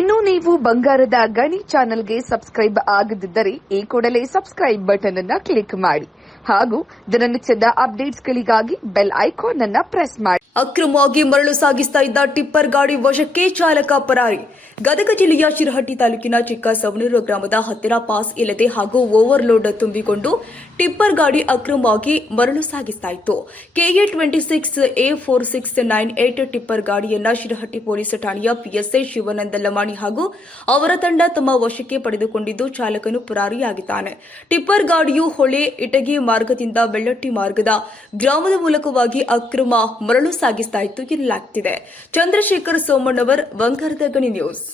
ಇನ್ನು ನೀವು ಬಂಗಾರದ ಗಣಿ ಚಾನೆಲ್ಗೆ ಸಬ್ಸ್ಕ್ರೈಬ್ ಆಗದಿದ್ದರೆ ಈ ಕೂಡಲೇ ಸಬ್ಸ್ಕ್ರೈಬ್ ಬಟನ್ ಅನ್ನು ಕ್ಲಿಕ್ ಮಾಡಿ ಹಾಗೂ ದಿನನಿತ್ಯದ ಅಪ್ಡೇಟ್ಸ್ಗಳಿಗಾಗಿ ಬೆಲ್ ಐಕಾನ್ ಅನ್ನು ಪ್ರೆಸ್ ಮಾಡಿ. ಅಕ್ರಮವಾಗಿ ಮರಳು ಸಾಗಿಸ್ತಾ ಇದ್ದ ಟಿಪ್ಪರ್ ಗಾಡಿ ವಶಕ್ಕೆ, ಚಾಲಕ ಪರಾರಿ. ಗದಗ ಜಿಲ್ಲೆಯ ಶಿರಹಟ್ಟಿ ತಾಲೂಕಿನ ಚಿಕ್ಕಸವಣೂರು ಗ್ರಾಮದ ಹತ್ತಿರ ಪಾಸ್ ಇಲ್ಲದೆ ಹಾಗೂ ಓವರ್ಲೋಡ್ ತುಂಬಿಕೊಂಡು ಟಿಪ್ಪರ್ ಗಾಡಿ ಅಕ್ರಮವಾಗಿ ಮರಳು ಸಾಗಿಸ್ತಾ ಇತ್ತು. KA 26A4698 ಟಿಪ್ಪರ್ ಗಾಡಿಯನ್ನ ಶಿರಹಟ್ಟಿ ಪೊಲೀಸ್ ಠಾಣೆಯ PSI ಶಿವಾನಂದ ಲಮಾಣಿ ಹಾಗೂ ಅವರ ತಂಡ ತಮ್ಮ ವಶಕ್ಕೆ ಪಡೆದುಕೊಂಡಿದ್ದು ಚಾಲಕನು ಪರಾರಿಯಾಗಿದ್ದಾನೆ. ಟಿಪ್ಪರ್ ಗಾಡಿಯು ಹೊಳೆ ಇಟಗಿ ಮಾರ್ಗದಿಂದ ಬೆಳ್ಳಟ್ಟಿ ಮಾರ್ಗದ ಗ್ರಾಮದ ಮೂಲಕವಾಗಿ ಅಕ್ರಮ ಮರಳು ಸಾಗಿಸ್ತಾ ಇತ್ತು ಎನ್ನಲಾಗುತ್ತಿದೆ. ಚಂದ್ರಶೇಖರ್ ಸೋಮಣ್ಣವರ್, ಬಂಗಾರದ ಗಣಿ ನ್ಯೂಸ್.